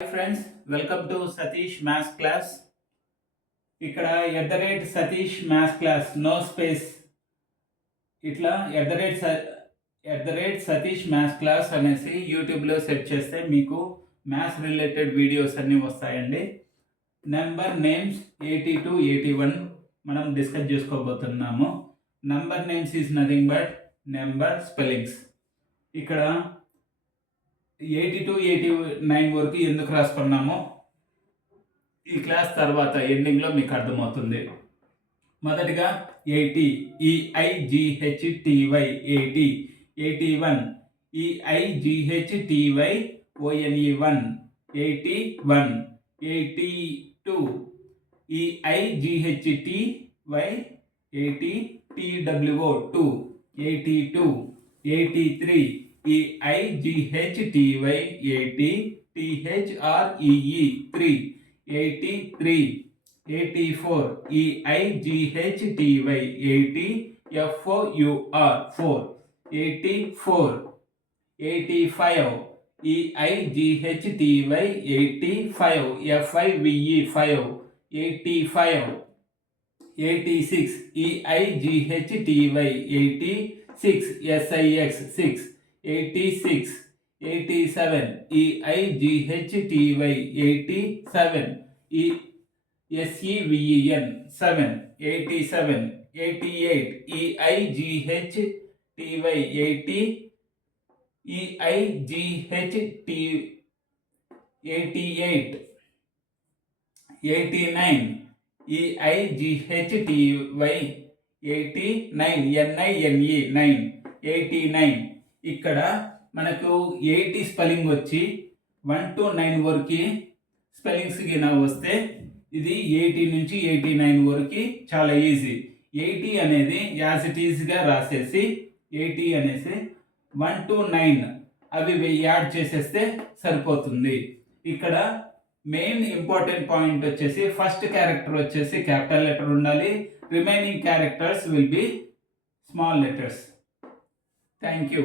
Hi friends welcome to Satish maths class ఇక్కడ at the rate Satish maths class no space ఇట్లా at the rate at the rate Satish maths class అనేసి యూట్యూబ్లో search చేస్తే మీకు maths related videos అన్నీ వస్తాయండి. Number names eighty two eighty one మనం discuss చేసుకోబోతున్నాము. Number names is nothing but number spellings ఇక్కడ eighty to eighty nine వరకు ఎందుకు రాసుకున్నామో ఈ క్లాస్ తర్వాత ఎండింగ్లో మీకు అర్థమవుతుంది. మొదటిగా eighty E I G H T Y eighty eighty one E I G H T Y O N E one eighty one eighty two E I G H T Y eighty T W O two eighty two eighty three E I G H T Y A T T H R E E 3 a t 84 E I G H T Y A T F O U R 4 84 85 E I G H T Y A T 5 F I V E 5 85 86 E I G H T Y A T 6 S I X 6 86 87 E I G H T Y 87 E S E V E N 7 87 88 E I G H T Y 80 E I G H T 88 89 E I G H T Y 89 N I N E 9 89 ఇక్కడ మనకు eighty spelling వచ్చి one to nine వరకు spellings గిన వస్తే ఇది eighty నుంచి eighty nine వరకు చాలా ఈజీ ఎయిటీ అనేది యాజ్ ఇట్ ఈజ్గా రాసేసి ఎయిటీ అనేసి వన్ టు నైన్ అవి యాడ్ చేసేస్తే సరిపోతుంది. ఇక్కడ మెయిన్ ఇంపార్టెంట్ పాయింట్ వచ్చేసి ఫస్ట్ క్యారెక్టర్ వచ్చేసి క్యాపిటల్ లెటర్ ఉండాలి. Remaining characters will be small letters. Thank you